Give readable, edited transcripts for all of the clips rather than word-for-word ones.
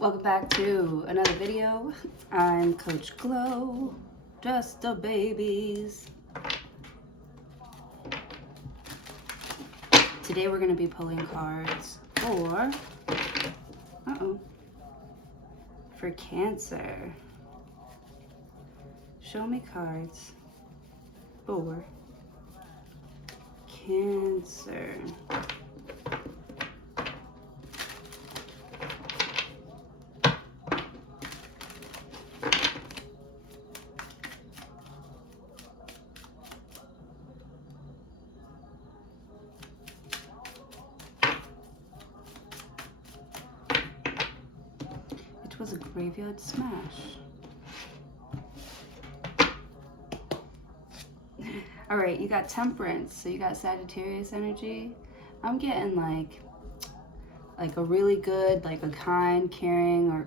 Welcome back to another video. I'm Coach Glow, just the babies. Today we're going to be pulling cards for Cancer. Show me cards for Cancer. Was a graveyard smash. All right, you got Temperance, so you got Sagittarius energy. I'm getting like a really good, like a kind, caring, or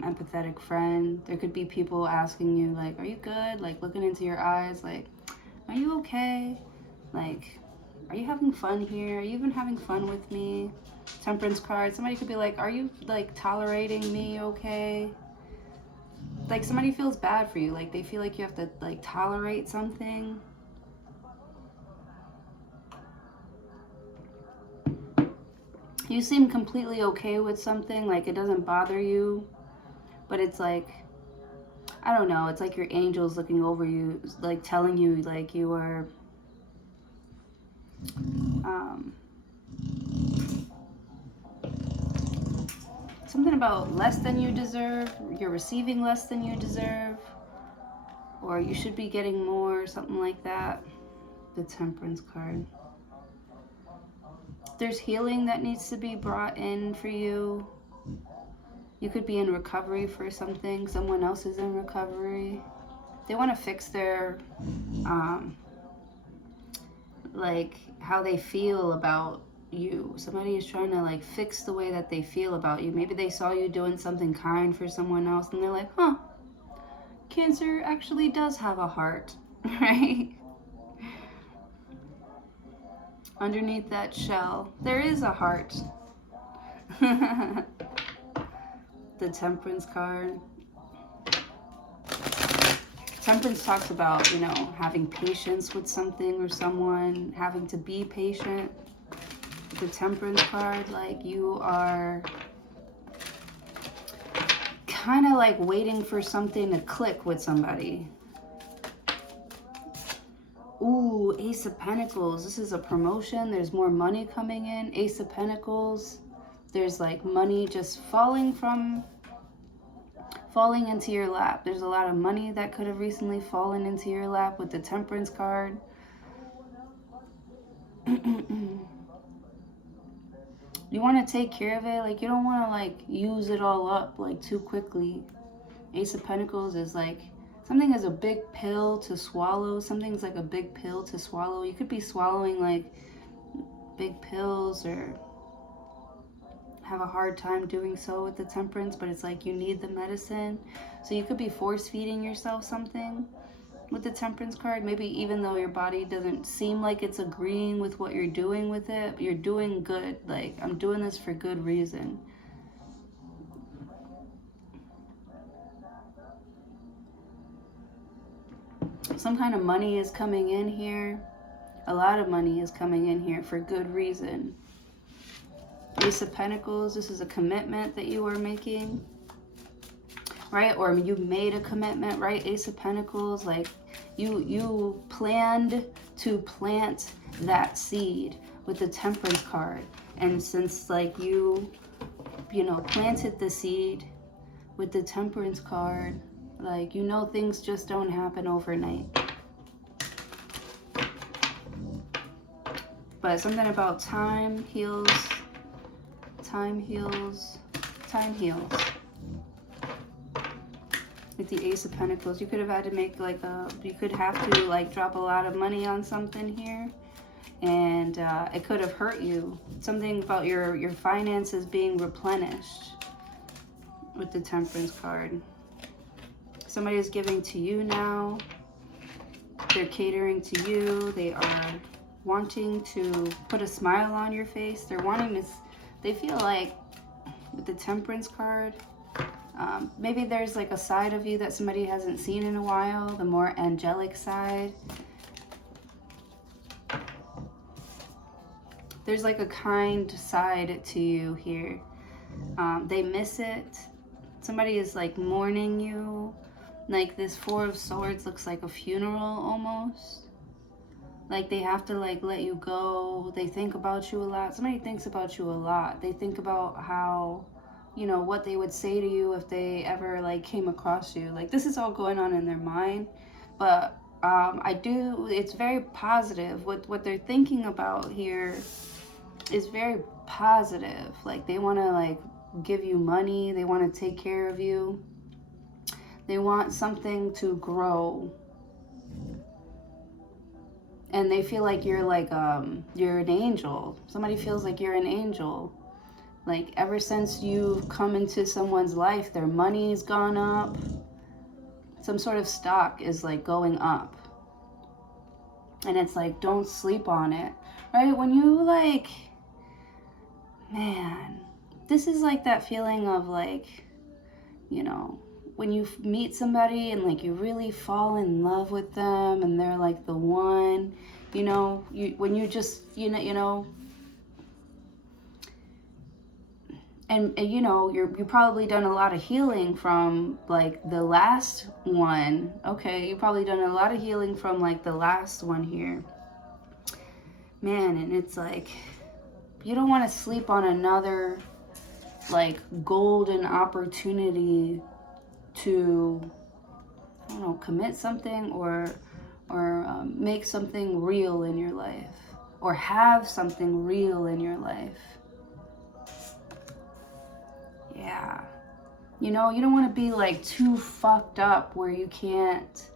empathetic friend. There could be people asking you like, are you good? Like looking into your eyes like, are you okay? Like, are you having fun here? Are you even having fun with me? Temperance card. Somebody could be like, are you like tolerating me okay? Like somebody feels bad for you. Like they feel like you have to like tolerate something. You seem completely okay with something. Like it doesn't bother you. But it's like, I don't know. It's like your angel's looking over you. Like telling you like you are... something about less than you deserve, you're receiving less than you deserve, or you should be getting more, something like that. The Temperance card. There's healing that needs to be brought in for you. You could be in recovery for something. Someone else is in recovery. They want to fix their, like how they feel about you. Somebody is trying to like fix the way that they feel about you. Maybe they saw you doing something kind for someone else and they're like, huh, Cancer actually does have a heart, right? Underneath that shell, there is a heart. The Temperance card. Temperance talks about, you know, having patience with something or someone, having to be patient. The Temperance card, like you are kind of like waiting for something to click with somebody. Ooh, Ace of Pentacles. This is a promotion. There's more money coming in. Ace of Pentacles. There's like money just falling into your lap. There's a lot of money that could have recently fallen into your lap with the Temperance card. You want to take care of it. Like you don't want to like use it all up like too quickly. Ace of Pentacles is like something is a big pill to swallow. Something's like a big pill to swallow. You could be swallowing like big pills or have a hard time doing so with the Temperance, but it's like you need the medicine. So you could be force feeding yourself something with the Temperance card. Maybe even though your body doesn't seem like it's agreeing with what you're doing with it, you're doing good. Like, I'm doing this for good reason. Some kind of money is coming in here. A lot of money is coming in here for good reason. Ace of Pentacles, this is a commitment that you are making, right? Or you made a commitment, right? Ace of Pentacles, like you planned to plant that seed with the Temperance card. And since like you know, planted the seed with the Temperance card, like, you know, things just don't happen overnight. But something about time heals. Time heals. Time heals. With the Ace of Pentacles, you could have had to make like you could have to like drop a lot of money on something here. And it could have hurt you. Something about your finances being replenished with the Temperance card. Somebody is giving to you now. They're catering to you. They are wanting to put a smile on your face. They're wanting to, they feel like with the Temperance card, Maybe there's like a side of you that somebody hasn't seen in a while, the more angelic side. There's like a kind side to you here. They miss it. Somebody is like mourning you. Like this Four of Swords looks like a funeral almost. Like they have to like let you go. They think about you a lot. Somebody thinks about you a lot. They think about how, you know, what they would say to you if they ever like came across you. Like this is all going on in their mind. But it's very positive. What they're thinking about here is very positive. Like they want to like give you money. They want to take care of you. They want something to grow. And they feel like you're like, you're an angel. Somebody feels like you're an angel. Like ever since you've come into someone's life, their money's gone up. Some sort of stock is like going up. And it's like, don't sleep on it, right? When you like, man, this is like that feeling of like, you know, when you meet somebody and like you really fall in love with them and they're like the one, you know, when you just, you know, and you know, you've probably done a lot of healing from like the last one. Okay, you've probably done a lot of healing from like the last one here. Man, and it's like, you don't want to sleep on another like golden opportunity to, I don't know, commit something or make something real in your life, or have something real in your life. Yeah. You know, you don't want to be like too fucked up where you can't,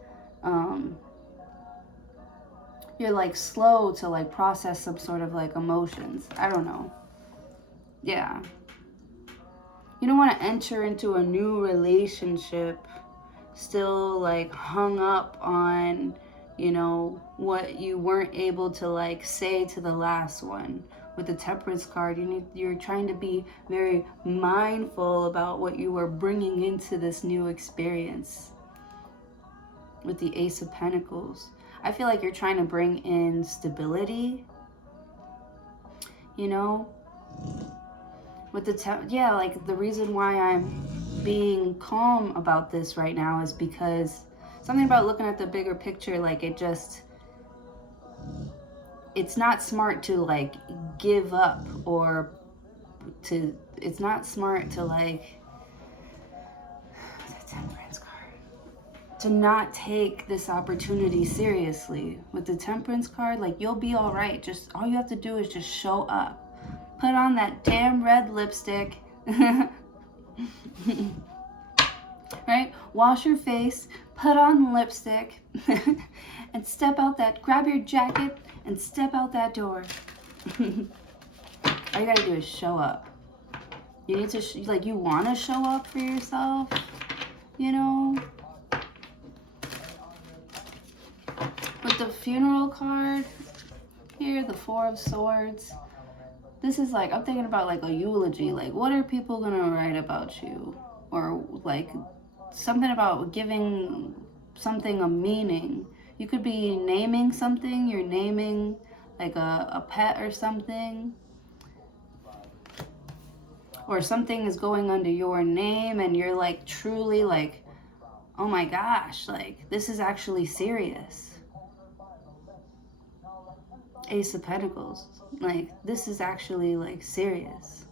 you're like slow to like process some sort of like emotions. I don't know. Yeah. You don't want to enter into a new relationship still like hung up on, you know, what you weren't able to like say to the last one. With the Temperance card, you're trying to be very mindful about what you are bringing into this new experience. With the Ace of Pentacles, I feel like you're trying to bring in stability, you know. With the yeah, like the reason why I'm being calm about this right now is because something about looking at the bigger picture, like it's not smart to like give up, or it's not smart to like, the Temperance card, to not take this opportunity seriously. With the Temperance card, like you'll be all right. Just all you have to do is just show up. Put on that damn red lipstick. Right? Wash your face, put on lipstick, and step out that, grab your jacket and step out that door. All you gotta do is show up. You need to, like, you wanna show up for yourself, you know? With the funeral card here, the Four of Swords, this is like, I'm thinking about like a eulogy. Like, what are people gonna write about you? Or like something about giving something a meaning. You could be naming something. You're naming like a pet or something. Or something is going under your name and you're like truly like, oh my gosh, like this is actually serious. Ace of Pentacles. Like, this is actually like serious.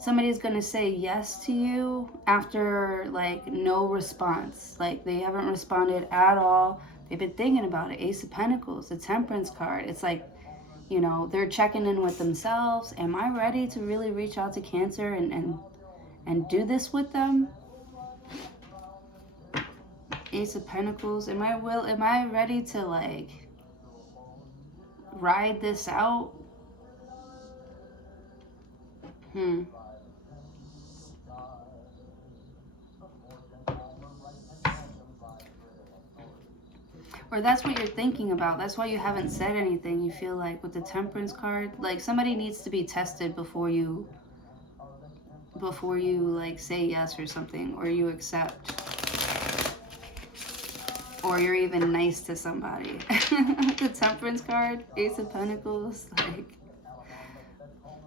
Somebody's gonna say yes to you after like no response. Like they haven't responded at all. They've been thinking about it. Ace of Pentacles, the Temperance card. It's like, you know, they're checking in with themselves. Am I ready to really reach out to Cancer and do this with them? Ace of Pentacles. Am I ready to like ride this out? Or that's what you're thinking about. That's why you haven't said anything. You feel like with the Temperance card, like somebody needs to be tested before before you like say yes or something, or you accept, or you're even nice to somebody. The Temperance card, Ace of Pentacles,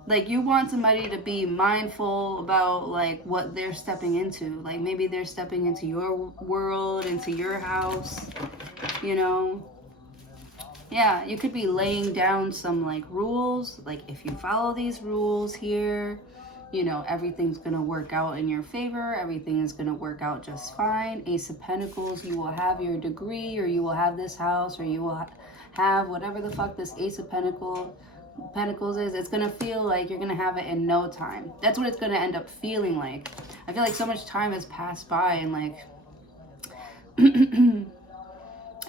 like you want somebody to be mindful about like what they're stepping into. Like maybe they're stepping into your world, into your house, you know. Yeah, you could be laying down some like rules, like if you follow these rules here, you know, everything's gonna work out in your favor, everything is gonna work out just fine. Ace of Pentacles, you will have your degree, or you will have this house, or you will have whatever the fuck this Ace of Pentacles is. It's gonna feel like you're gonna have it in no time. That's what it's gonna end up feeling like. I feel like so much time has passed by, and like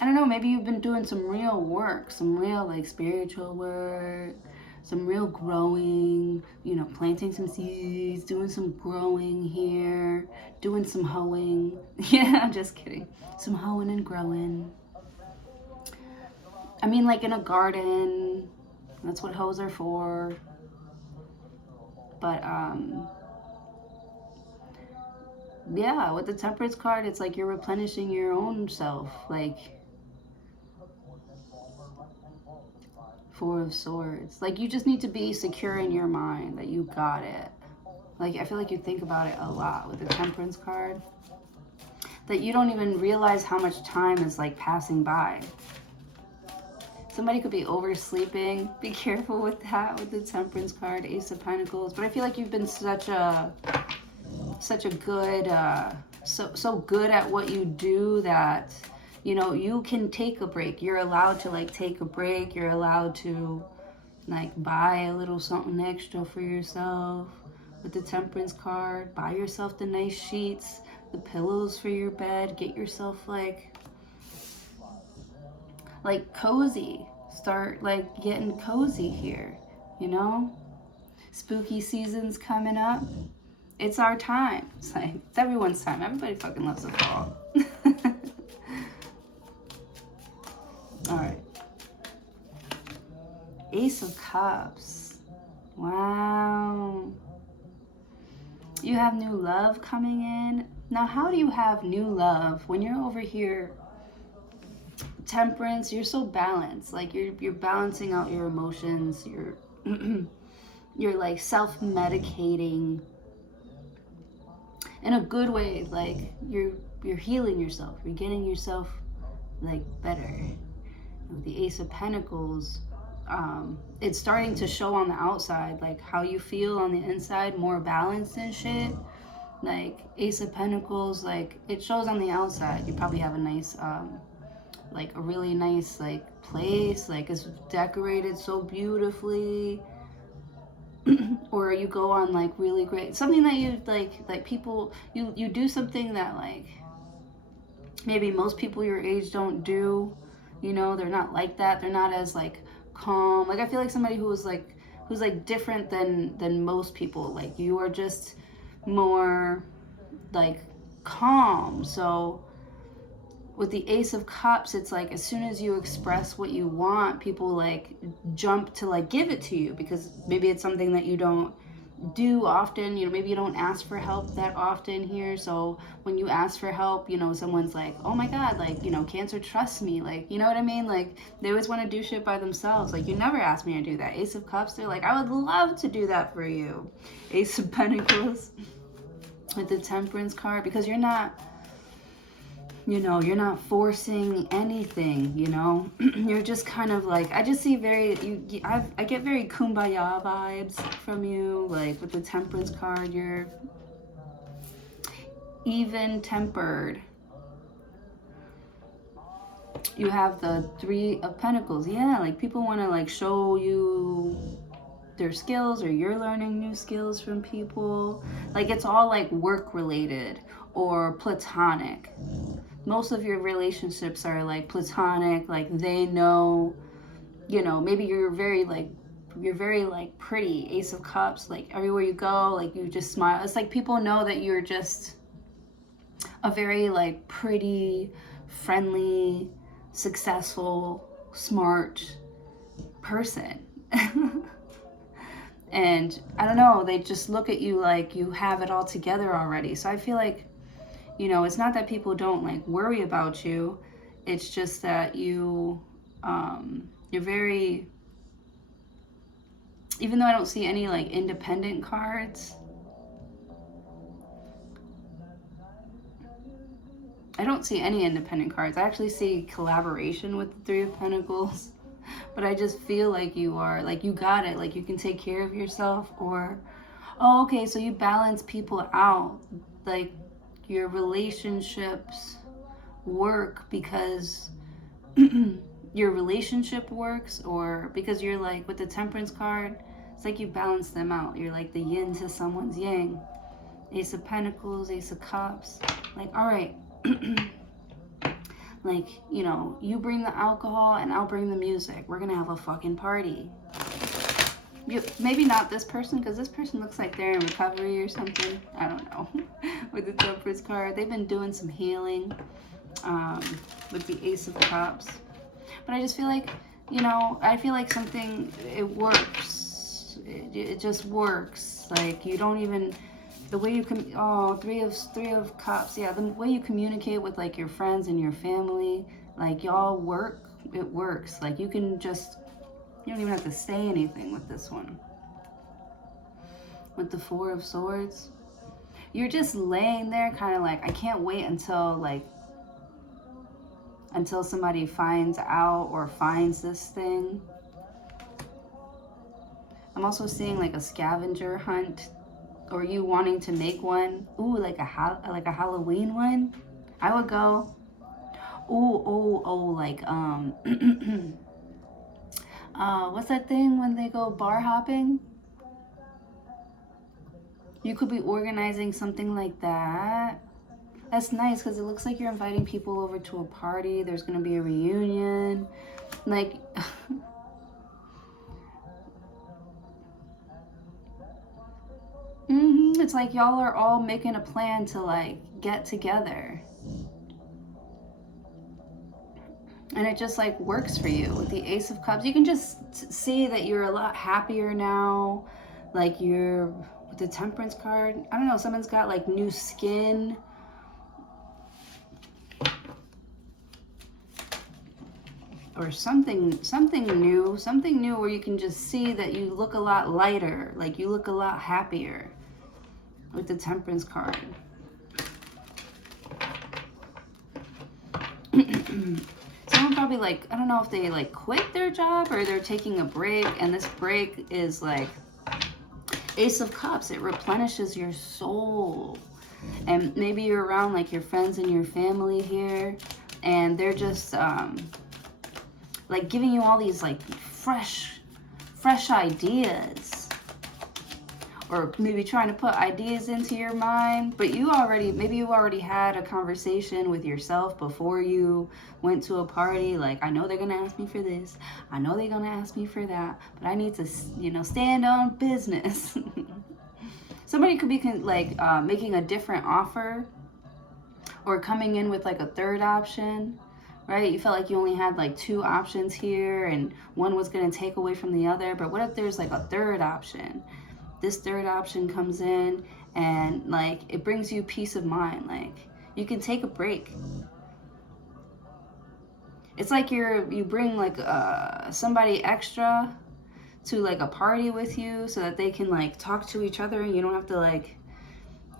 I don't know, maybe you've been doing some real work, some real like spiritual work, some real growing, you know, planting some seeds, doing some growing here, doing some hoeing. Yeah, I'm just kidding. Some hoeing and growing. I mean, like in a garden. That's what hoes are for. But yeah, with the Temperance card, it's like you're replenishing your own self. Like Four of Swords. Like you just need to be secure in your mind that you got it. Like I feel like you think about it a lot with the Temperance card. That you don't even realize how much time is like passing by. Somebody could be oversleeping. Be careful with that with the Temperance card, Ace of Pentacles. But I feel like you've been such a good, so good at what you do that, you know, you can take a break. You're allowed to like take a break. You're allowed to like buy a little something extra for yourself with the Temperance card. Buy yourself the nice sheets, the pillows for your bed. Get yourself like cozy. Start like getting cozy here, you know? Spooky season's coming up. It's our time. It's like, it's everyone's time. Everybody fucking loves the fall. All right. Ace of Cups. Wow. You have new love coming in. Now, how do you have new love when you're over here? Temperance, you're so balanced. Like you're balancing out your emotions. You're like self-medicating in a good way. Like you're healing yourself. You're getting yourself like better. With the Ace of Pentacles, it's starting to show on the outside, like how you feel on the inside, more balanced and shit. Like Ace of Pentacles, like it shows on the outside. You probably have a nice like a really nice like place, like it's decorated so beautifully. Or you go on like really great, something that you like people, you do something that like maybe most people your age don't do, you know. They're not like that. They're not as like calm. Like I feel like somebody who's like different than most people. Like you are just more like calm. So with the Ace of Cups, it's like as soon as you express what you want, people like jump to like give it to you, because maybe it's something that you don't do often. You know, maybe you don't ask for help that often here. So when you ask for help, you know, someone's like, oh my God, like, you know, Cancer trusts me. Like, you know what I mean? Like they always want to do shit by themselves. Like you never asked me to do that. Ace of Cups, they're like, I would love to do that for you. Ace of Pentacles with the Temperance card, because you're not, you know, you're not forcing anything, you know. You're just kind of like, I just see I get very kumbaya vibes from you. Like with the Temperance card, you're even tempered. You have the Three of Pentacles. Yeah, like people want to like show you their skills, or you're learning new skills from people. Like it's all like work related or platonic. Most of your relationships are like platonic. Like they know, you know, maybe you're very like pretty. Ace of Cups, like everywhere you go, like you just smile. It's like people know that you're just a very like pretty, friendly, successful, smart person. And I don't know, they just look at you like you have it all together already. So I feel like, it's not that people don't like worry about you. It's just that you're very, even though I don't see any like independent cards, I don't see any independent cards. I actually see collaboration with the Three of Pentacles. But I just feel like you are, like you got it. Like you can take care of yourself, or, oh, okay, so you balance people out. Like your relationships work because your relationship works, or because you're like with the Temperance card, it's like you balance them out. You're like the yin to someone's yang. Ace of Pentacles, Ace of Cups. Like, all right. Like, you bring the alcohol and I'll bring the music. We're gonna have a fucking party. Maybe not this person, because this person looks like they're in recovery or something. I don't know. With the Temperance card, they've been doing some healing with the Ace of Cups. But I just feel like, I feel like something, it works. It just works. Like, you don't even, the way you can, three of Cups. Yeah, the way you communicate with like your friends and your family, like y'all work, it works. Like you can just, you don't even have to say anything with this one. With the Four of Swords, you're just laying there kind of like, I can't wait until somebody finds out or finds this thing. I'm also seeing like a scavenger hunt, or you wanting to make one. Ooh, like a Halloween one. I would go. Like what's that thing when they go bar hopping? You could be organizing something like that. That's nice, because it looks like you're inviting people over to a party. There's gonna be a reunion. Like it's like y'all are all making a plan to like get together. And it just like works for you. With the Ace of Cups, you can just see that you're a lot happier now. Like you're, with the Temperance card, I don't know, someone's got like new skin. Or something new where you can just see that you look a lot lighter, like you look a lot happier with the Temperance card. Someone probably like, I don't know if they like quit their job or they're taking a break, and this break is like Ace of Cups. It replenishes your soul. And maybe you're around like your friends and your family here, and they're just like giving you all these like fresh ideas, or maybe trying to put ideas into your mind. But maybe you already had a conversation with yourself before you went to a party. Like, I know they're gonna ask me for this, I know they're gonna ask me for that, but I need to, stand on business. Somebody could be like making a different offer, or coming in with like a third option. Right? You felt like you only had like two options here, and one was going to take away from the other. But what if there's like a third option? This third option comes in, and like it brings you peace of mind. Like you can take a break. It's like you bring like somebody extra to like a party with you, so that they can like talk to each other, and you don't have to like,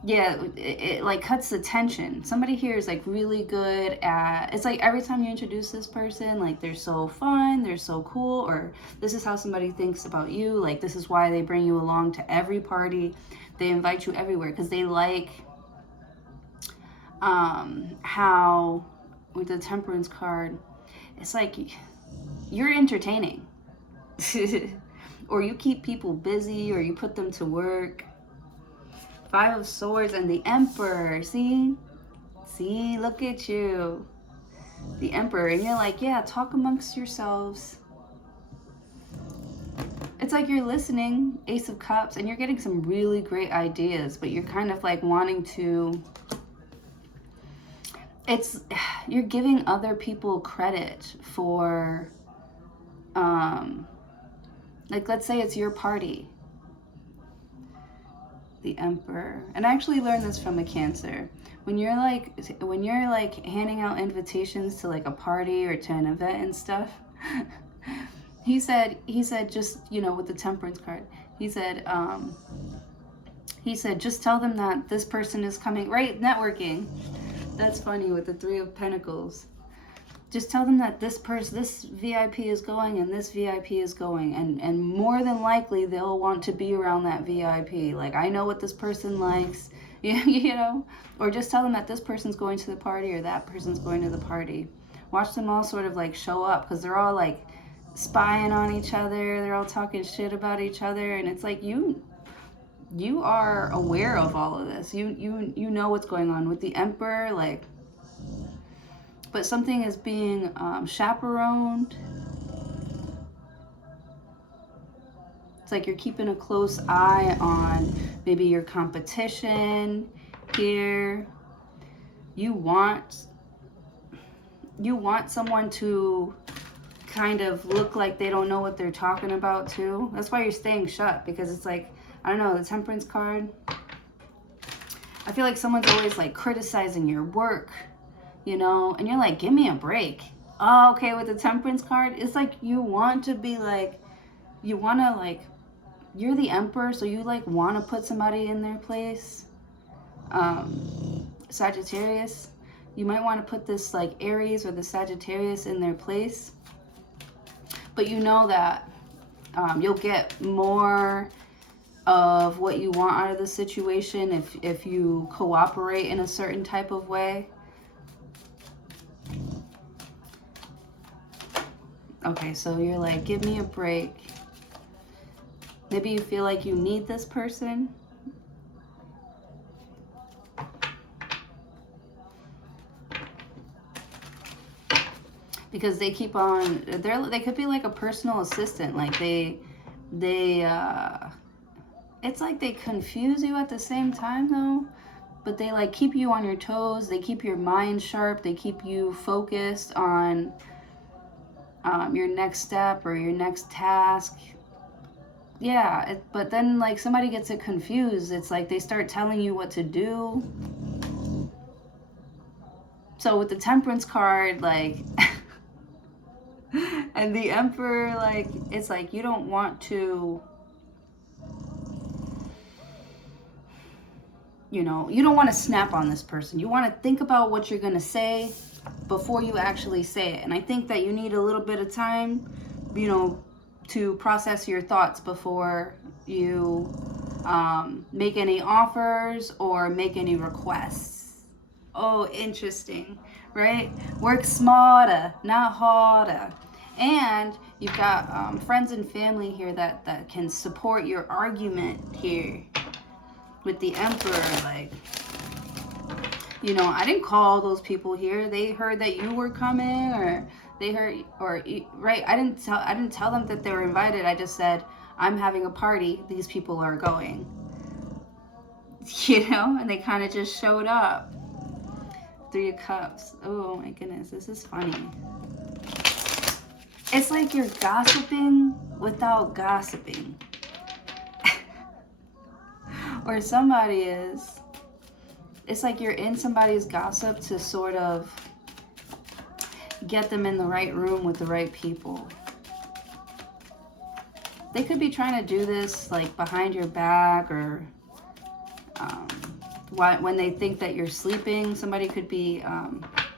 yeah, it like cuts the tension. Somebody here is like really good at, it's like every time you introduce this person, like they're so fun, they're so cool, or this is how somebody thinks about you. Like this is why they bring you along to every party. They invite you everywhere because they like how with the Temperance card, it's like you're entertaining. Or you keep people busy, or you put them to work. Five of Swords and the Emperor. See, look at you. The Emperor. And you're like, yeah, talk amongst yourselves. It's like you're listening, Ace of Cups, and you're getting some really great ideas, but you're kind of like wanting to, you're giving other people credit for, like let's say it's your party. The Emperor. And I actually learned this from a Cancer. When you're like handing out invitations to like a party or to an event and stuff, he said just, you know, with the Temperance card, he said just tell them that this person is coming, right? Networking. That's funny with the Three of Pentacles. Just tell them that this VIP is going and this VIP is going, and more than likely they'll want to be around that VIP. Like, I know what this person likes, you know, or just tell them that this person's going to the party or that person's going to the party. Watch them all sort of like show up, because they're all like spying on each other. They're all talking shit about each other, and it's like you are aware of all of this. You know what's going on with the Emperor, like. But something is being chaperoned. It's like you're keeping a close eye on maybe your competition here. You want someone to kind of look like they don't know what they're talking about too. That's why you're staying shut, because it's like, I don't know, the Temperance card. I feel like someone's always like criticizing your work, you know, and you're like, give me a break. Oh, okay, with the Temperance card, it's like you want to be like, you want to like, you're the Emperor, so you like want to put somebody in their place. Sagittarius, you might want to put this like Aries or the Sagittarius in their place, but you know that you'll get more of what you want out of the situation if you cooperate in a certain type of way. Okay, so you're like, give me a break. Maybe you feel like you need this person. Because they keep on, they could be like a personal assistant. Like it's like they confuse you at the same time though. But they like keep you on your toes. They keep your mind sharp. They keep you focused on your next step or your next task. Yeah, but then like somebody gets it confused. It's like they start telling you what to do. So with the Temperance card, like, and the Emperor, like, it's like you don't want to, you know, you don't want to snap on this person. You want to think about what you're going to say before you actually say it. And I think that you need a little bit of time, you know, to process your thoughts before you make any offers or make any requests. Oh, interesting, right? Work smarter, not harder. And you've got friends and family here that can support your argument here. With the Emperor, like, you know, I didn't call those people here. They heard that you were coming, or they heard, or right. I didn't tell them that they were invited. I just said, I'm having a party. These people are going. You know, and they kind of just showed up. Three of Cups. Oh my goodness, this is funny. It's like you're gossiping without gossiping. Or somebody is. It's like you're in somebody's gossip to sort of get them in the right room with the right people. They could be trying to do this like behind your back, or when they think that you're sleeping. Somebody could be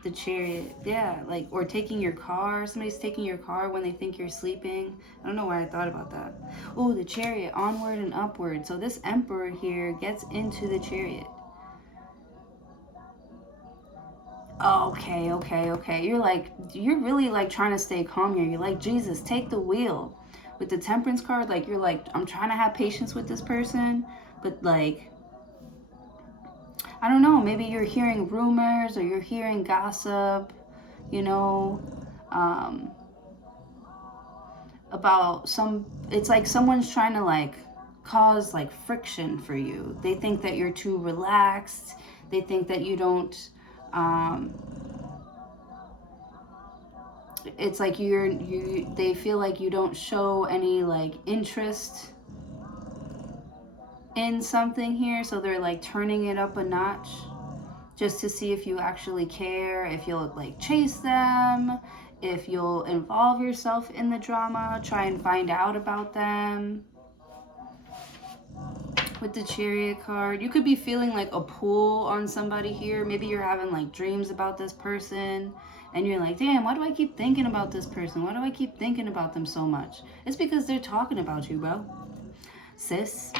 the Chariot, yeah, like, or taking your car. Somebody's taking your car when they think you're sleeping. I don't know why I thought about that. Oh, the Chariot, onward and upward. So this Emperor here gets into the Chariot. Okay. You're really like trying to stay calm here. You're like, Jesus, take the wheel. With the Temperance card, like, you're like, I'm trying to have patience with this person, but like, I don't know, maybe you're hearing rumors or you're hearing gossip, you know, about it's like someone's trying to like cause like friction for you. They think that you're too relaxed. They think that you don't, it's like they feel like you don't show any like interest. in something here. So they're like turning it up a notch just to see if you actually care, if you'll like chase them, if you'll involve yourself in the drama, try and find out about them. With the Chariot card, you could be feeling like a pull on somebody here. Maybe you're having like dreams about this person and you're like, damn, why do I keep thinking about this person? Why do I keep thinking about them so much? It's because they're talking about you, bro. Sis,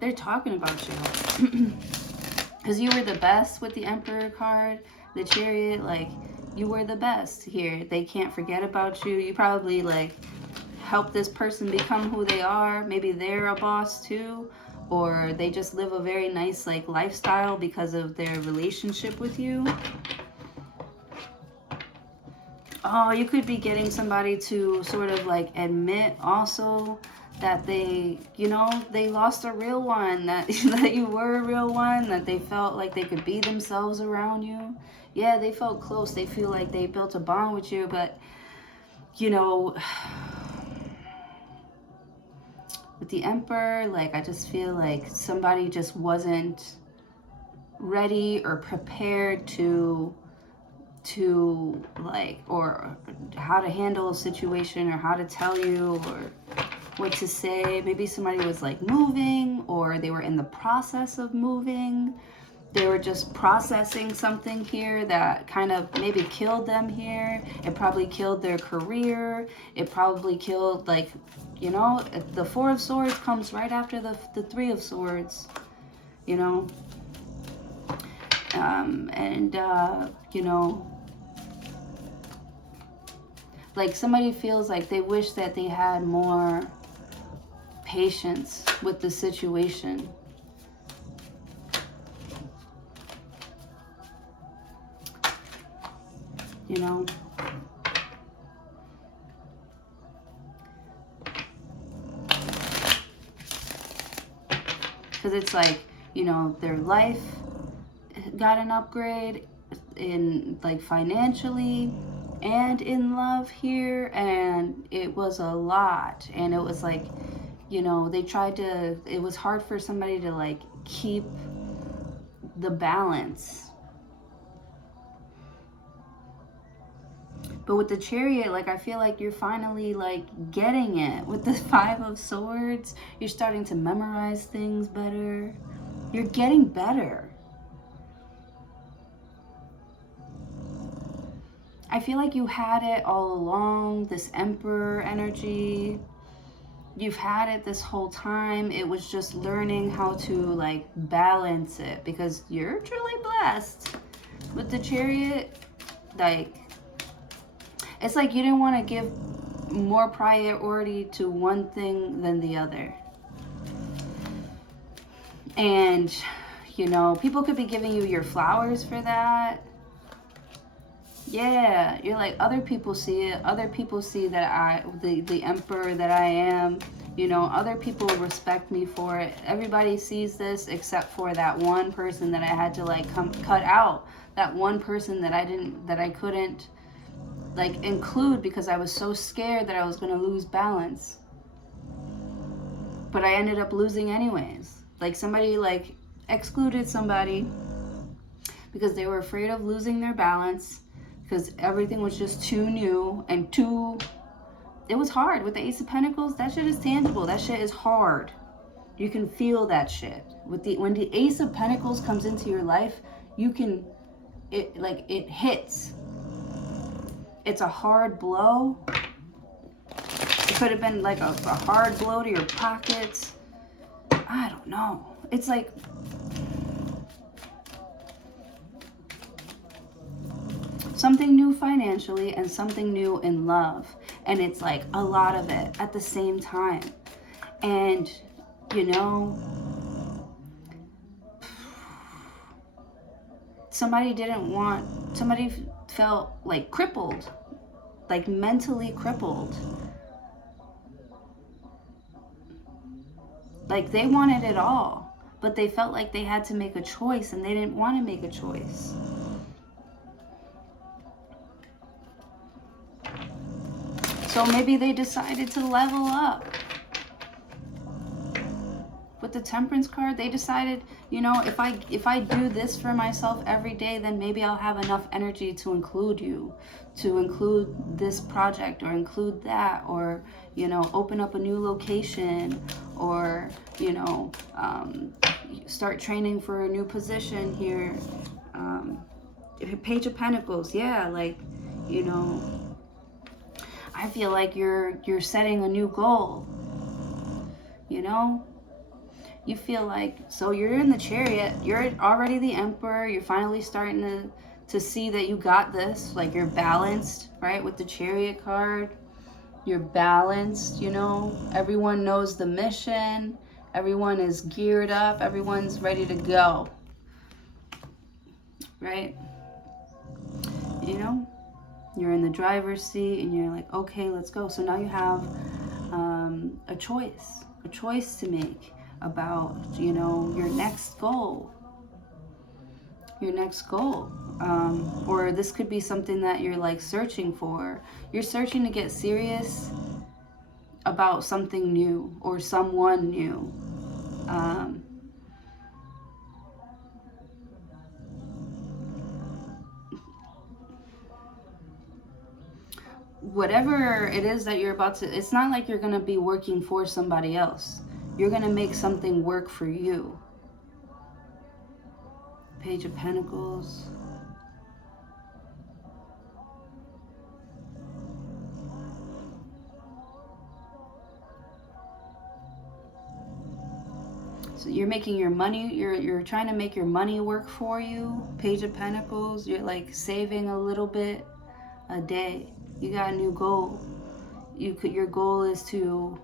they're talking about you. Because you were the best with the Emperor card, the Chariot, like, you were the best here. They can't forget about you. You probably, like, helped this person become who they are. Maybe they're a boss, too. Or they just live a very nice, like, lifestyle because of their relationship with you. Oh, you could be getting somebody to sort of, like, admit also that they, you know, they lost a real one, that, that you were a real one, that they felt like they could be themselves around you. Yeah, they felt close. They feel like they built a bond with you, but, you know, with the Emperor, like, I just feel like somebody just wasn't ready or prepared to like, or how to handle a situation, or how to tell you, or what to say. Maybe somebody was like moving, or they were in the process of moving. They were just processing something here that kind of maybe killed them here. It probably killed their career. It probably killed, like, you know, the Four of Swords comes right after the Three of Swords, you know. You know, like somebody feels like they wish that they had more patience with the situation. You know? Because it's like, you know, their life got an upgrade in, like, financially and in love here, and it was a lot. And it was like, you know, they tried to, it was hard for somebody to, like, keep the balance. But with the Chariot, like, I feel like you're finally, like, getting it. With the Five of Swords, you're starting to memorize things better. You're getting better. I feel like you had it all along, this Emperor energy. You've had it this whole time. It was just learning how to, like, balance it, because you're truly blessed. With the Chariot, like, it's like you didn't want to give more priority to one thing than the other. And, you know, people could be giving you your flowers for that. Yeah, you're like, other people see it. Other people see that the emperor that I am, you know, other people respect me for it. Everybody sees this except for that one person that I had to, like, cut out. That one person that I couldn't, like, include because I was so scared that I was going to lose balance. But I ended up losing anyways. Like, somebody, like, excluded somebody because they were afraid of losing their balance, because everything was just too new and too, it was hard. With the Ace of Pentacles, that shit is tangible. That shit is hard. You can feel that shit. When the Ace of Pentacles comes into your life, you can, it hits. It's a hard blow. It could have been like a hard blow to your pockets. I don't know. It's like, something new financially and something new in love. And it's like a lot of it at the same time. And, you know, somebody felt like crippled, like mentally crippled. Like they wanted it all, but they felt like they had to make a choice, and they didn't want to make a choice. So maybe they decided to level up. With with the Temperance card, they decided, you know, if I do this for myself every day, then maybe I'll have enough energy to include you, to include this project, or include that, or, you know, open up a new location, or, you know, start training for a new position here. Page of Pentacles, yeah, like, you know, I feel like you're setting a new goal, you know? You feel like, so you're in the Chariot, you're already the Emperor, you're finally starting to see that you got this, like you're balanced, right? With the Chariot card, you're balanced, you know? Everyone knows the mission, everyone is geared up, everyone's ready to go, right? You know? You're in the driver's seat and you're like, okay, let's go. So now you have a choice to make about, you know, your next goal. Or this could be something that you're like searching for. You're searching to get serious about something new or someone new. Whatever it is that you're about to, it's not like you're going to be working for somebody else. You're going to make something work for you. Page of Pentacles. So you're making your money, you're trying to make your money work for you. Page of Pentacles. You're like saving a little bit a day. You got a new goal. Your goal is to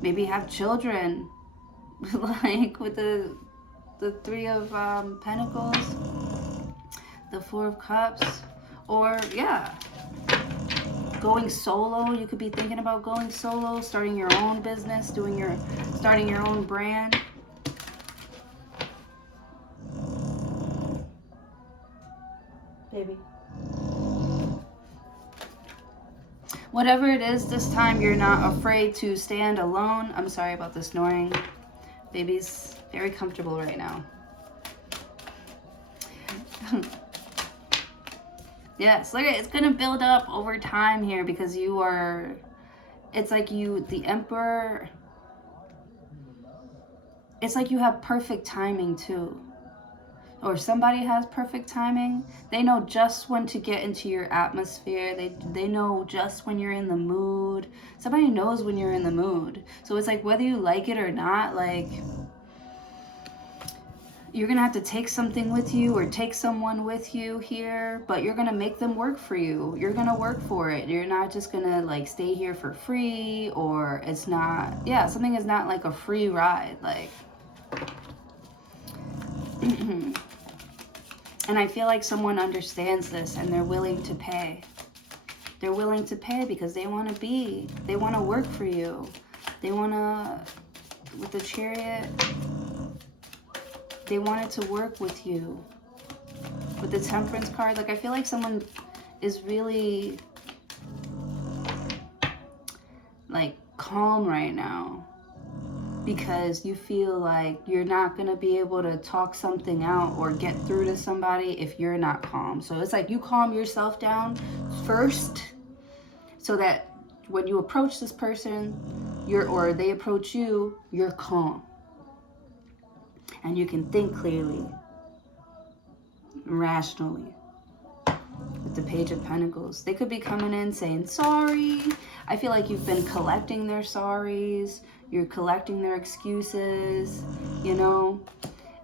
maybe have children, like with the Three of Pentacles, the Four of Cups, or yeah, going solo. You could be thinking about going solo, starting your own business, starting your own brand. Baby. Whatever it is this time, you're not afraid to stand alone. I'm sorry about the snoring. Baby's very comfortable right now. Yes, look at it. It's going to build up over time here because you are, it's like you, the Emperor, it's like you have perfect timing too. Or somebody has perfect timing. They know just when to get into your atmosphere. They know just when you're in the mood. Somebody knows when you're in the mood. So it's like whether you like it or not, like you're gonna have to take something with you or take someone with you here, but you're gonna make them work for you. You're gonna work for it. You're not just gonna like stay here for free, or it's not, yeah, something is not like a free ride, like and I feel like someone understands this and they're willing to pay. They're willing to pay because they want to work for you. They want to, with the Chariot, they wanted to work with you. With the Temperance card, like I feel like someone is really like calm right now because you feel like you're not going to be able to talk something out or get through to somebody if you're not calm. So it's like you calm yourself down first so that when you approach this person, or they approach you, you're calm. And you can think clearly, rationally. With the Page of Pentacles, they could be coming in saying sorry. I feel like you've been collecting their sorries. You're collecting their excuses, you know.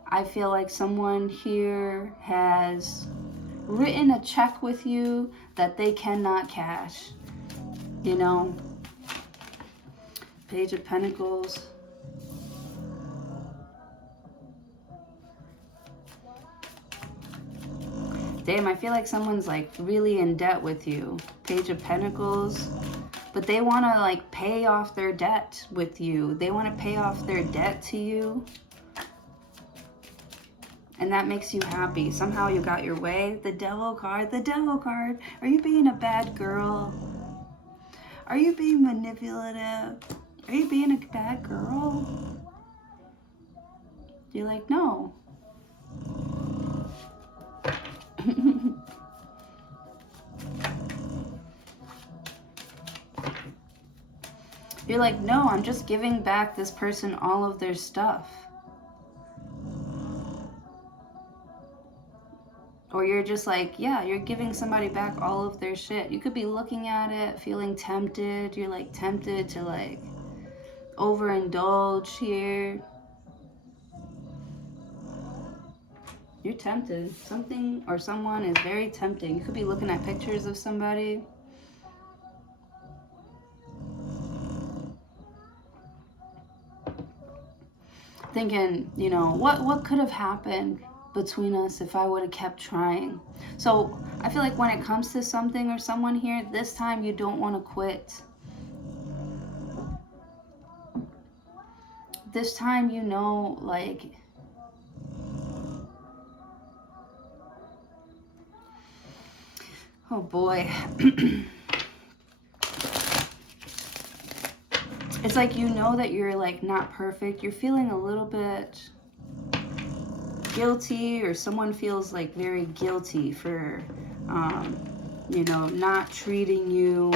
I feel like someone here has written a check with you that they cannot cash, you know. Page of Pentacles. Damn, I feel like someone's like really in debt with you. Page of Pentacles. But they want to like pay off their debt with you. They want to pay off their debt to you. And that makes you happy. Somehow you got your way. The Devil card. The Devil card. Are you being a bad girl? Are you being manipulative? Are you being a bad girl? You're like, no. You're like, no, I'm just giving back this person all of their stuff. Or you're just like, yeah, you're giving somebody back all of their shit. You could be looking at it, feeling tempted. You're like tempted to like overindulge here. You're tempted. Something or someone is very tempting. You could be looking at pictures of somebody. Thinking, you know, what could have happened between us if I would have kept trying. So I feel like when it comes to something or someone here, this time you don't want to quit. This time, you know, like, oh boy. It's like, you know that you're like not perfect. You're feeling a little bit guilty, or someone feels like very guilty for, you know, not treating you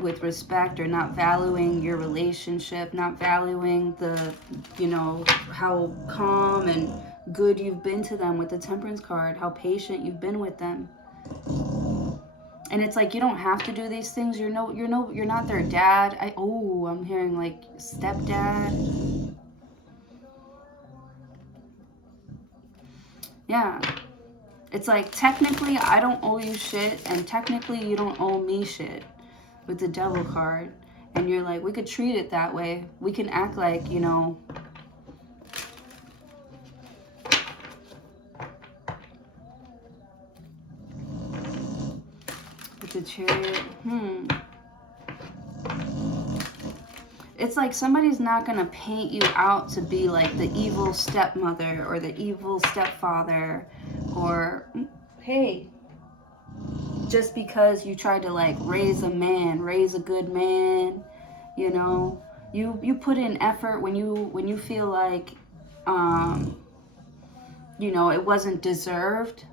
with respect, or not valuing your relationship, not valuing the, you know, how calm and good you've been to them with the Temperance card, how patient you've been with them. And it's like, you don't have to do these things. You're not their dad. I'm hearing like stepdad. Yeah. It's like, technically I don't owe you shit, and technically you don't owe me shit with the Devil card. And you're like, we could treat it that way. We can act like, you know, with the Chariot. It's like somebody's not going to paint you out to be like the evil stepmother or the evil stepfather, or, hey, just because you tried to like raise a man, raise a good man, you know, you put in effort when you feel like, you know, it wasn't deserved.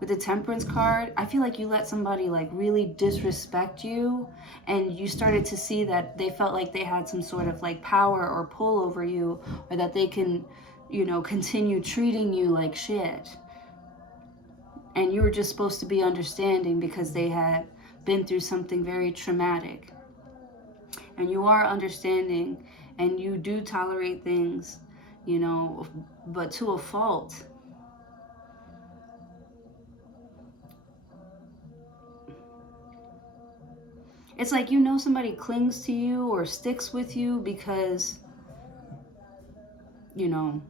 With the Temperance card, I feel like you let somebody like really disrespect you, and you started to see that they felt like they had some sort of like power or pull over you, or that they can, you know, continue treating you like shit. And you were just supposed to be understanding because they had been through something very traumatic. And you are understanding, and you do tolerate things, you know, but to a fault. It's like, you know, somebody clings to you or sticks with you because, you know,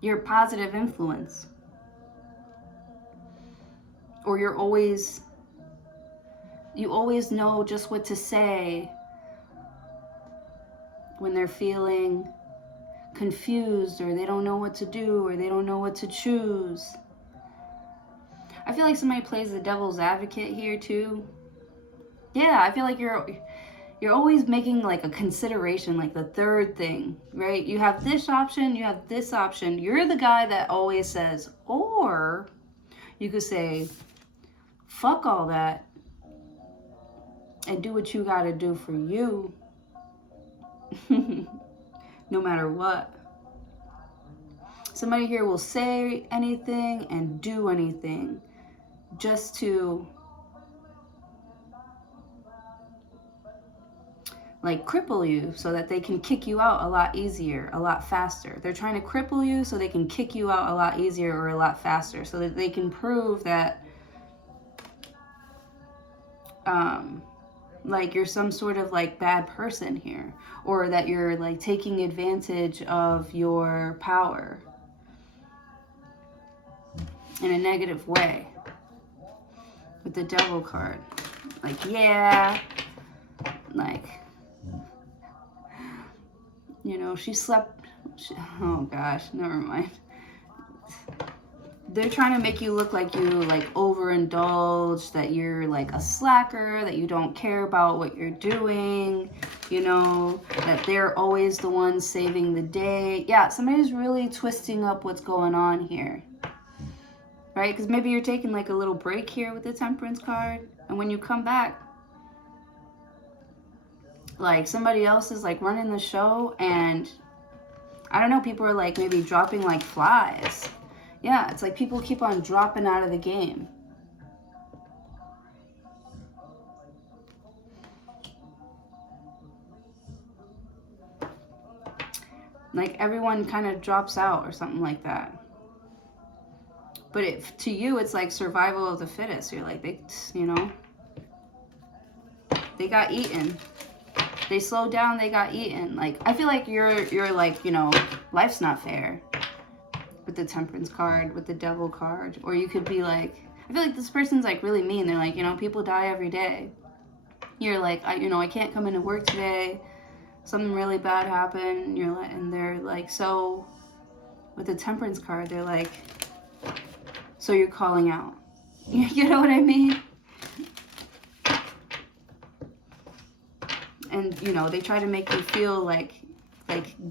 you're a positive influence. Or you always know just what to say when they're feeling confused, or they don't know what to do, or they don't know what to choose. I feel like somebody plays the devil's advocate here too. Yeah, I feel like you're always making like a consideration, like the third thing, right? You have this option, you have this option. You're the guy that always says, or you could say, fuck all that and do what you gotta do for you. No matter what. Somebody here will say anything and do anything just to like cripple you, so that they can kick you out a lot easier, a lot faster. They're trying to cripple you so they can kick you out a lot easier or a lot faster, so that they can prove that like you're some sort of like bad person here, or that you're like taking advantage of your power in a negative way. With the Devil card, like, yeah, like, you know, oh gosh, never mind. They're trying to make you look like you like overindulge, that you're like a slacker, that you don't care about what you're doing, you know, that they're always the ones saving the day. Yeah, somebody's really twisting up what's going on here. Right? Because maybe you're taking like a little break here with the Temperance card. And when you come back, like somebody else is like running the show, and I don't know, people are like maybe dropping like flies. Yeah, it's like people keep on dropping out of the game. Like everyone kind of drops out or something like that. But to you, it's like survival of the fittest. You're like, you know, they got eaten. They slowed down, they got eaten. Like, I feel like you're like, you know, life's not fair with the Temperance card, with the Devil card. Or you could be like, I feel like this person's like really mean. They're like, you know, people die every day. You're like, you know, I can't come into work today. Something really bad happened. You're like, and they're like, so with the Temperance card, they're like, so you're calling out. You know what I mean? And, you know, they try to make you feel like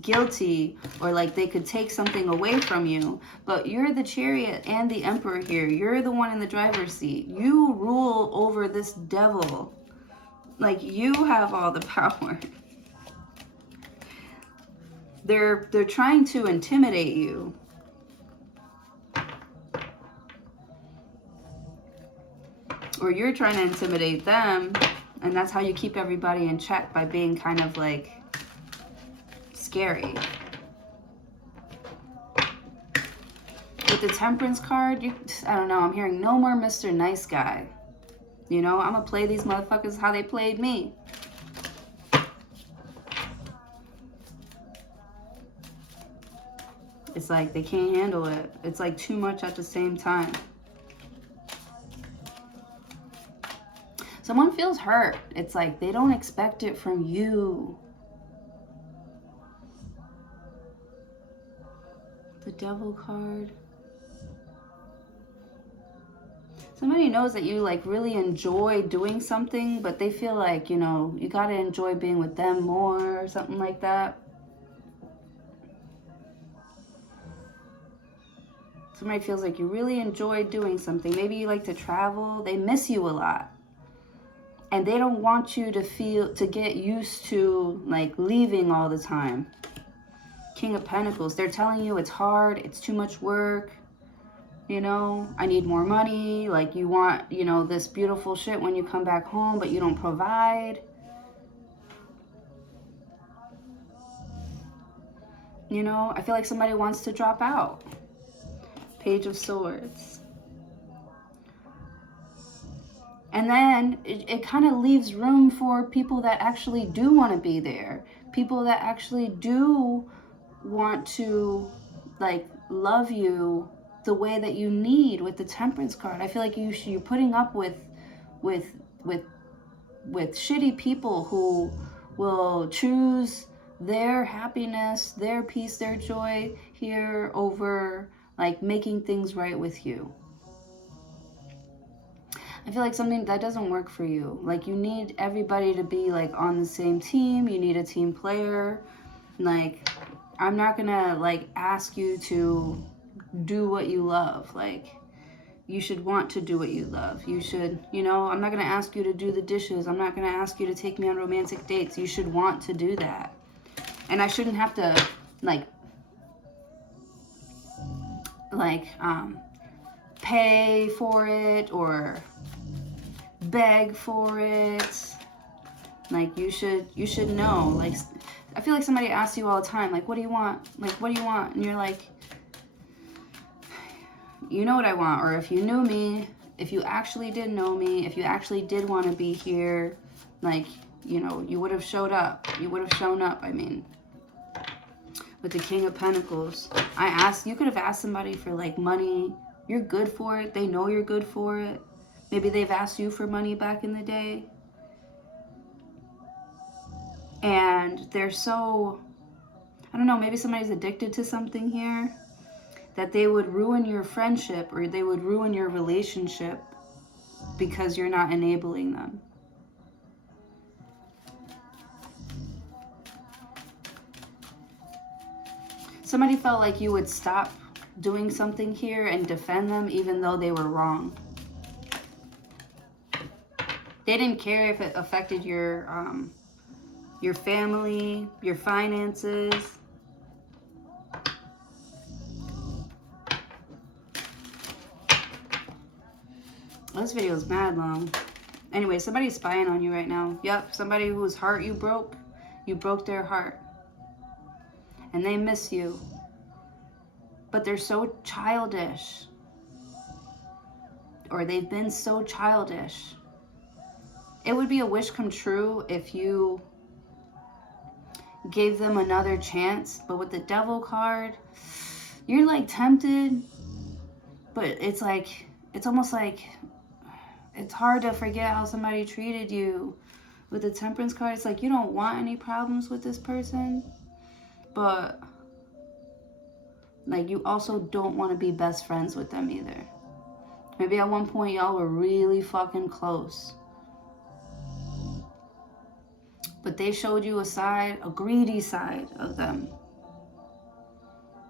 guilty, or like they could take something away from you. But you're the Chariot and the Emperor here. You're the one in the driver's seat. You rule over this devil. Like, you have all the power. They're trying to intimidate you. Or you're trying to intimidate them. And that's how you keep everybody in check, by being kind of like scary. With the Temperance card, I don't know, I'm hearing no more Mr. Nice Guy. You know, I'm gonna play these motherfuckers how they played me. It's like they can't handle it. It's like too much at the same time. Someone feels hurt. It's like they don't expect it from you. The Devil card. Somebody knows that you like really enjoy doing something, but they feel like, you know, you gotta enjoy being with them more or something like that. Somebody feels like you really enjoy doing something. Maybe you like to travel. They miss you a lot. And they don't want you to get used to like leaving all the time. King of Pentacles. They're telling you it's hard. It's too much work. You know, I need more money. Like, you want, you know, this beautiful shit when you come back home, but you don't provide. You know, I feel like somebody wants to drop out. Page of Swords. And then it kind of leaves room for people that actually do want to be there. People that actually do want to, like, love you the way that you need with the Temperance card. I feel like you're putting up with shitty people who will choose their happiness, their peace, their joy here over, like, making things right with you. I feel like something that doesn't work for you. Like, you need everybody to be like on the same team. You need a team player. Like, I'm not gonna like ask you to do what you love. Like, you should want to do what you love. You should, you know, I'm not gonna ask you to do the dishes. I'm not gonna ask you to take me on romantic dates. You should want to do that. And I shouldn't have to like pay for it or beg for it. Like, you should know. Like, I feel like somebody asks you all the time, like, what do you want? Like, what do you want? And you're like, you know what I want. Or if you knew me, if you actually did know me, if you actually did want to be here, like, you know, you would have showed up. You would have shown up, I mean. With the King of Pentacles, you could have asked somebody for like money. You're good for it. They know you're good for it. Maybe they've asked you for money back in the day. And they're so, I don't know, maybe somebody's addicted to something here, that they would ruin your friendship or they would ruin your relationship because you're not enabling them. Somebody felt like you would stop doing something here and defend them even though they were wrong. They didn't care if it affected your family, your finances. This video is mad long. Anyway, somebody's spying on you right now. Yep, somebody whose heart you broke their heart. And they miss you. But they're so childish. Or they've been so childish. It would be a wish come true if you gave them another chance. But with the devil card, you're like tempted. But it's like, it's almost like, it's hard to forget how somebody treated you. With the temperance card, it's like you don't want any problems with this person. But like you also don't want to be best friends with them either. Maybe at one point y'all were really fucking close. But they showed you a side, a greedy side of them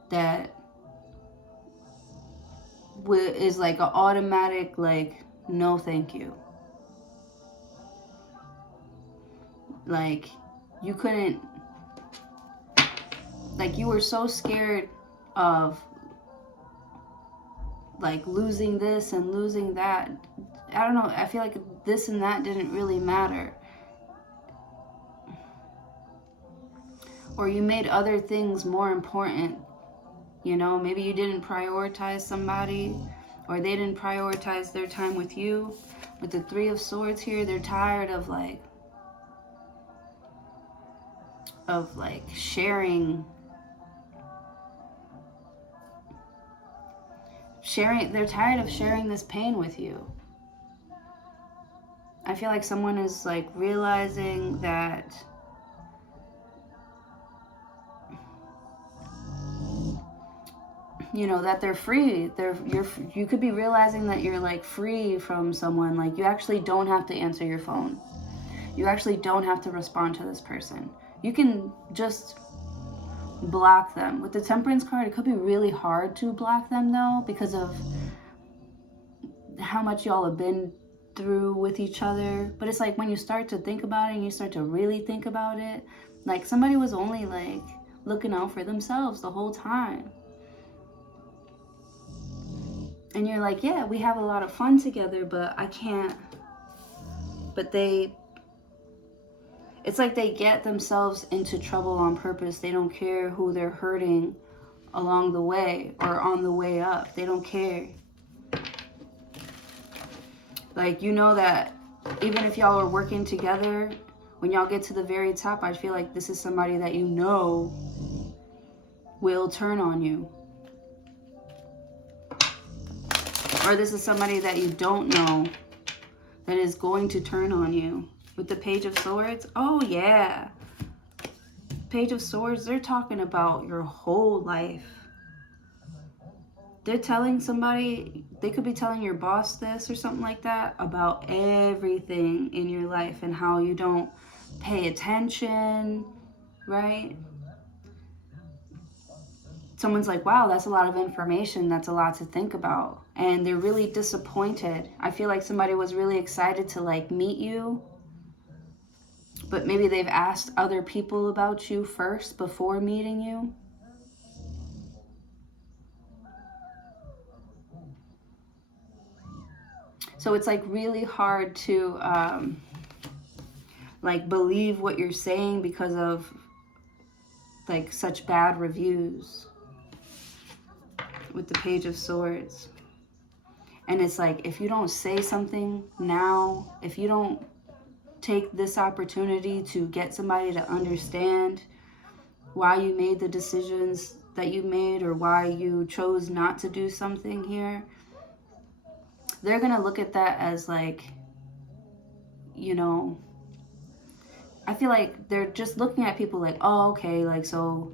that is like an automatic, like, no thank you. Like, you couldn't, like, you were so scared of, like, losing this and losing that. I don't know, I feel like this and that didn't really matter. Or you made other things more important. You know, maybe you didn't prioritize somebody, or they didn't prioritize their time with you. With the Three of Swords here, they're tired of sharing, they're tired of sharing this pain with you. I feel like someone is like realizing that you know, that they're free. You could be realizing that you're like free from someone. Like you actually don't have to answer your phone. You actually don't have to respond to this person. You can just block them. With the Temperance card, it could be really hard to block them though, because of how much y'all have been through with each other. But it's like when you start to think about it and you start to really think about it, like somebody was only like looking out for themselves the whole time. And you're like, yeah, we have a lot of fun together, but I can't. But it's like they get themselves into trouble on purpose. They don't care who they're hurting along the way or on the way up. They don't care. Like, you know that even if y'all are working together, when y'all get to the very top, I feel like this is somebody that you know will turn on you. Or this is somebody that you don't know that is going to turn on you. With the Page of Swords, oh yeah. Page of Swords, they're talking about your whole life. They're telling somebody, they could be telling your boss this or something like that about everything in your life and how you don't pay attention, right? Someone's like, wow, that's a lot of information. That's a lot to think about. And they're really disappointed. I feel like somebody was really excited to like meet you, but maybe they've asked other people about you first before meeting you. So it's like really hard to like believe what you're saying because of like such bad reviews. With the Page of Swords. And it's like, if you don't say something now, if you don't take this opportunity to get somebody to understand why you made the decisions that you made or why you chose not to do something here, they're gonna look at that as like, you know, I feel like they're just looking at people like, oh, okay, like, so,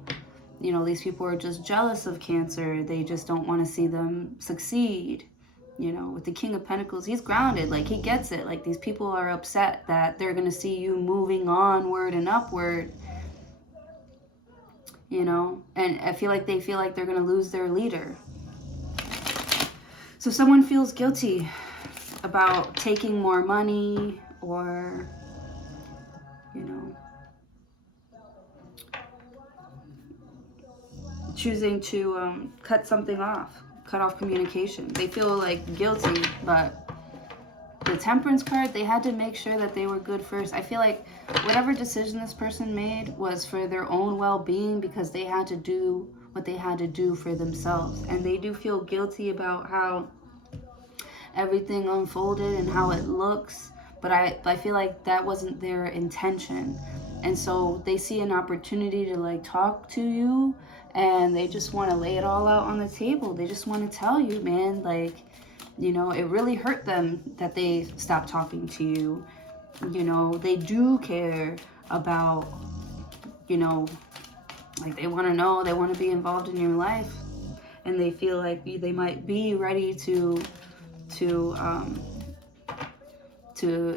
you know, these people are just jealous of Cancer. They just don't want to see them succeed. You know, with the King of Pentacles, he's grounded. Like, he gets it. Like, these people are upset that they're going to see you moving onward and upward. you know, and I feel like they feel like they're going to lose their leader. So someone feels guilty about taking more money, or, you know, choosing to cut something off, cut off communication. They feel like guilty, but the Temperance card, they had to make sure that they were good first. I feel like whatever decision this person made was for their own well-being, because they had to do what they had to do for themselves. And they do feel guilty about how everything unfolded and how it looks, but I feel like that wasn't their intention. And so they see an opportunity to like talk to you, and they just want to lay it all out on the table. They just want to tell you, man, like, you know, it really hurt them that they stopped talking to you. You know, they do care about, you know, like they want to know, they want to be involved in your life, and they feel like they might be ready to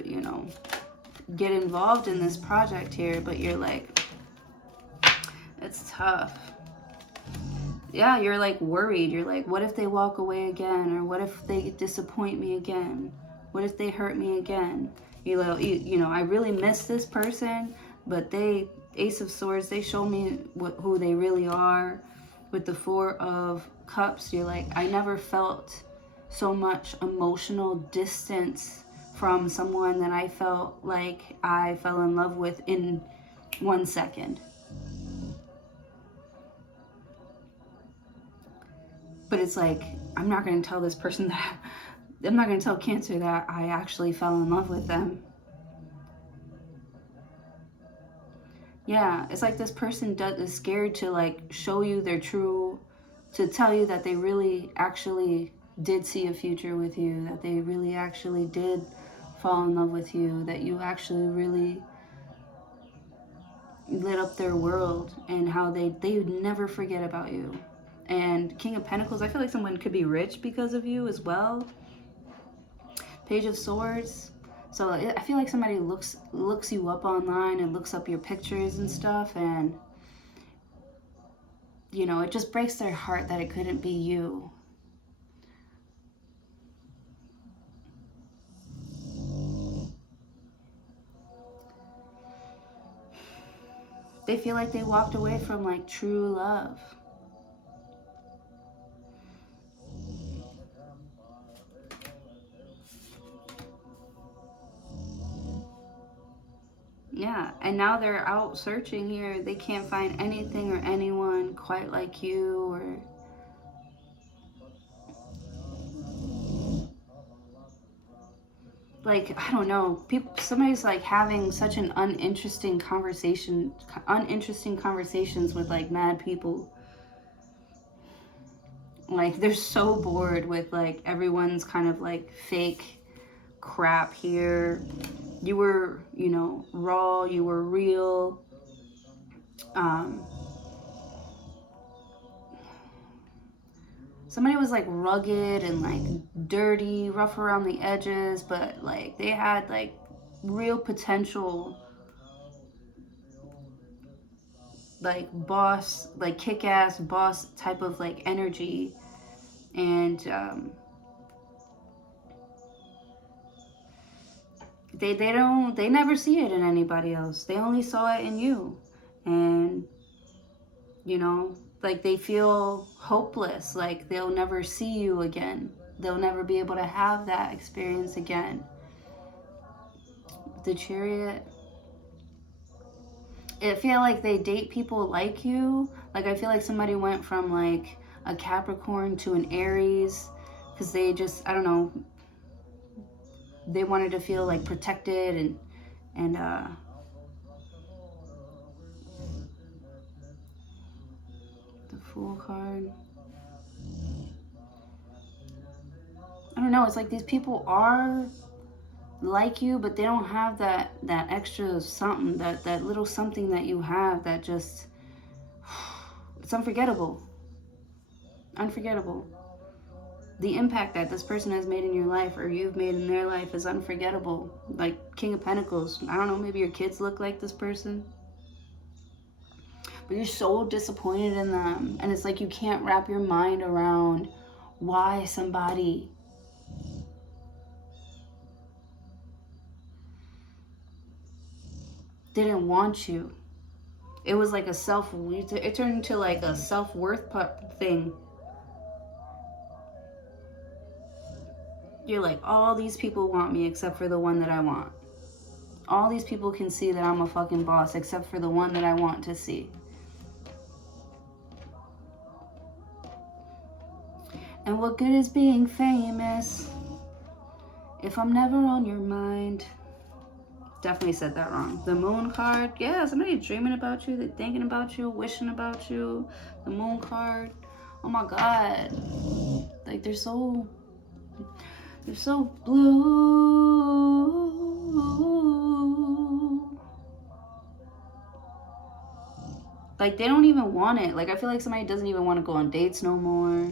you know, get involved in this project here, but you're like, it's tough. Yeah, you're like worried. You're like, what if they walk away again? Or what if they disappoint me again? What if they hurt me again? You know, I really miss this person, but they, Ace of Swords, they show me who they really are. With the Four of Cups, you're like, I never felt so much emotional distance from someone that I felt like I fell in love with in 1 second. But it's like, I'm not going to tell this person that, I'm not going to tell Cancer that I actually fell in love with them. Yeah, it's like this person is scared to like show you their true, to tell you that they really actually did see a future with you, that they really actually did fall in love with you, that you actually really lit up their world, and how they would never forget about you. And King of Pentacles, I feel like someone could be rich because of you as well. Page of Swords. So I feel like somebody looks you up online and looks up your pictures and stuff, and you know, it just breaks their heart that it couldn't be you. They feel like they walked away from like true love. Yeah, and now they're out searching here. They can't find anything or anyone quite like you, or like, I don't know, people, somebody's like having such an uninteresting conversations with like mad people. Like they're so bored with like everyone's kind of like fake crap here. You were, you know, raw, you were real. Somebody was like rugged and like dirty, rough around the edges, but like they had like real potential, like boss, like kick-ass boss type of like energy. And they never see it in anybody else. They only saw it in you. And you know, like they feel hopeless, like they'll never see you again, they'll never be able to have that experience again. The Chariot, I feel like they date people like you. Like I feel like somebody went from like a Capricorn to an Aries, because they just, I don't know, they wanted to feel like protected, and the Fool card, I don't know, it's like these people are like you, but they don't have that extra something, that little something that you have that just, it's unforgettable. Unforgettable. The impact that this person has made in your life, or you've made in their life, is unforgettable. Like King of Pentacles, I don't know, maybe your kids look like this person. but you're so disappointed in them. And it's like you can't wrap your mind around why somebody didn't want you. It was like it turned into like a self-worth thing. You're like, all these people want me except for the one that I want. All these people can see that I'm a fucking boss except for the one that I want to see. And what good is being famous if I'm never on your mind? Definitely said that wrong. The moon card. Yeah, somebody's dreaming about you. They're thinking about you, wishing about you. The moon card. Oh my God. Like they're so blue. Like they don't even want it. Like I feel like somebody doesn't even want to go on dates no more.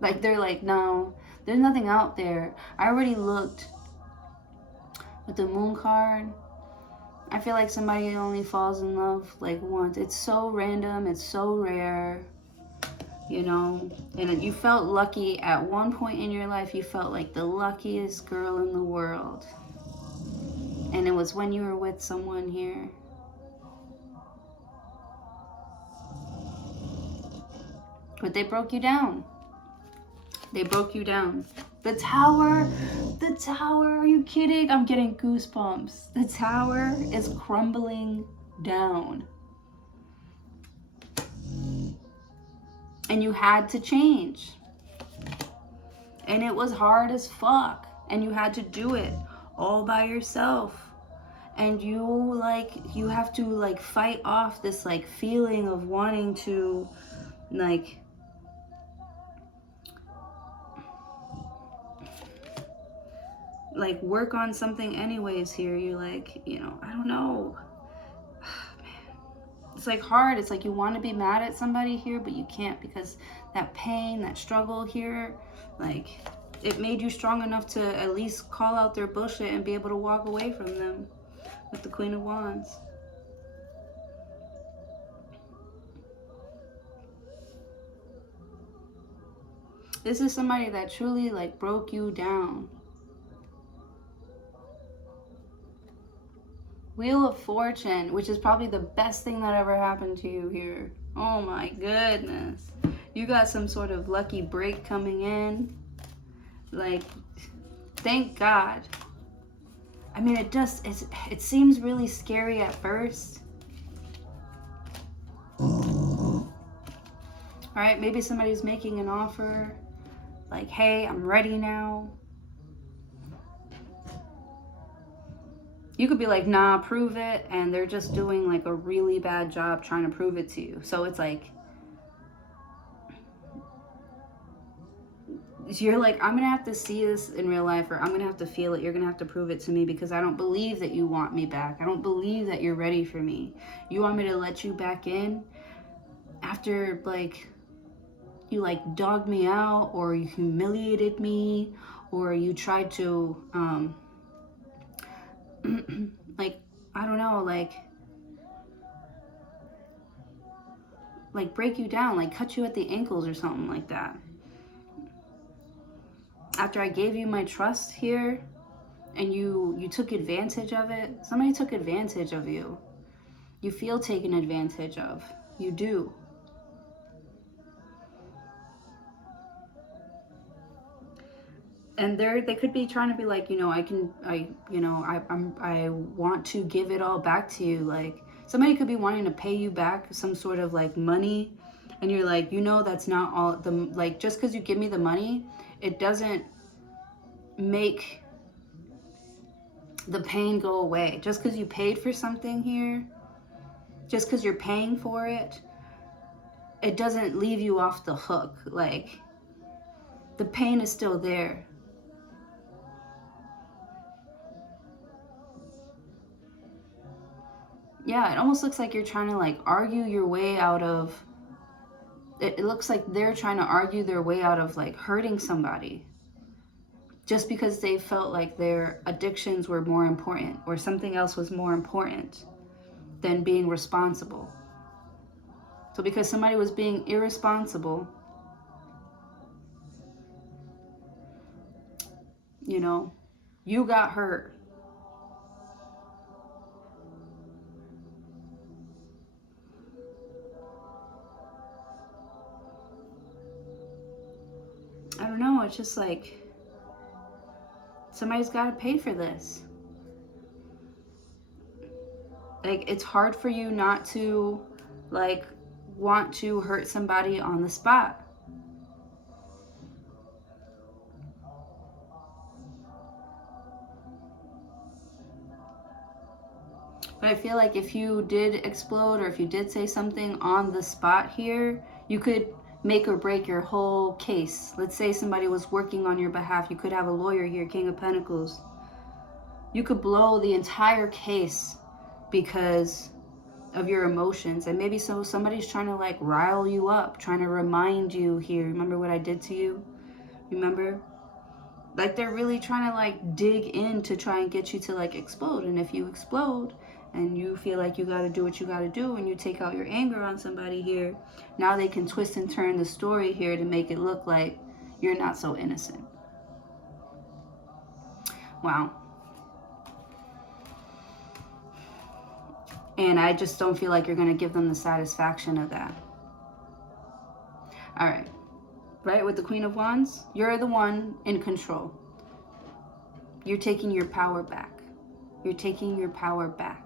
Like they're like, no, there's nothing out there. I already looked with the moon card. I feel like somebody only falls in love like once. It's so random. It's so rare. You know, and you felt lucky at one point in your life. You felt like the luckiest girl in the world. And it was when you were with someone here. But they broke you down. They broke you down. The tower, are you kidding? I'm getting goosebumps. The tower is crumbling down. And you had to change. And it was hard as fuck. And you had to do it all by yourself. And you have to fight off this feeling of wanting to work on something anyways here. You're I don't know. It's hard. It's you want to be mad at somebody here, but you can't because that pain, that struggle here, it made you strong enough to at least call out their bullshit and be able to walk away from them with the Queen of Wands. This is somebody that truly broke you down. Wheel of Fortune, which is probably the best thing that ever happened to you here. Oh my goodness. You got some sort of lucky break coming in. Thank God. I mean, it seems really scary at first. All right, maybe somebody's making an offer. Hey, I'm ready now. You could be nah, prove it, and they're just doing a really bad job trying to prove it to you. So it's you're I'm gonna have to see this in real life, or I'm gonna have to feel it. You're gonna have to prove it to me because I don't believe that you want me back. I don't believe that you're ready for me. You want me to let you back in after you dogged me out, or you humiliated me, or you tried to I don't know, break you down, cut you at the ankles or something like that. After I gave you my trust here and you took advantage of it. Somebody took advantage of you. You feel taken advantage of. You do. And they could be trying to be I want to give it all back to you. Somebody could be wanting to pay you back some sort of money, and you're that's not all the just because you give me the money, it doesn't make the pain go away. Just because you paid for something here, just because you're paying for it, it doesn't leave you off the hook. The pain is still there. Yeah, it almost looks like you're trying to argue your way out of it. It looks like they're trying to argue their way out of hurting somebody just because they felt like their addictions were more important or something else was more important than being responsible. So because somebody was being irresponsible, you know, you got hurt. I don't know, it's just like somebody's got to pay for this. Like, it's hard for you not to, like, want to hurt somebody on the spot. But I feel like if you did explode or if you did say something on the spot here, you could make or break your whole case. Let's say somebody was working on your behalf. You could have a lawyer here, King of Pentacles. You could blow the entire case because of your emotions. And maybe so somebody's trying to like rile you up, trying to remind you here, remember what I did to you? Remember? Like they're really trying to like dig in to try and get you to like explode. And if you explode and you feel like you got to do what you got to do and you take out your anger on somebody here, now they can twist and turn the story here to make it look like you're not so innocent. Wow. And I just don't feel like you're going to give them the satisfaction of that. All right. Right, with the Queen of Wands, you're the one in control. You're taking your power back. You're taking your power back.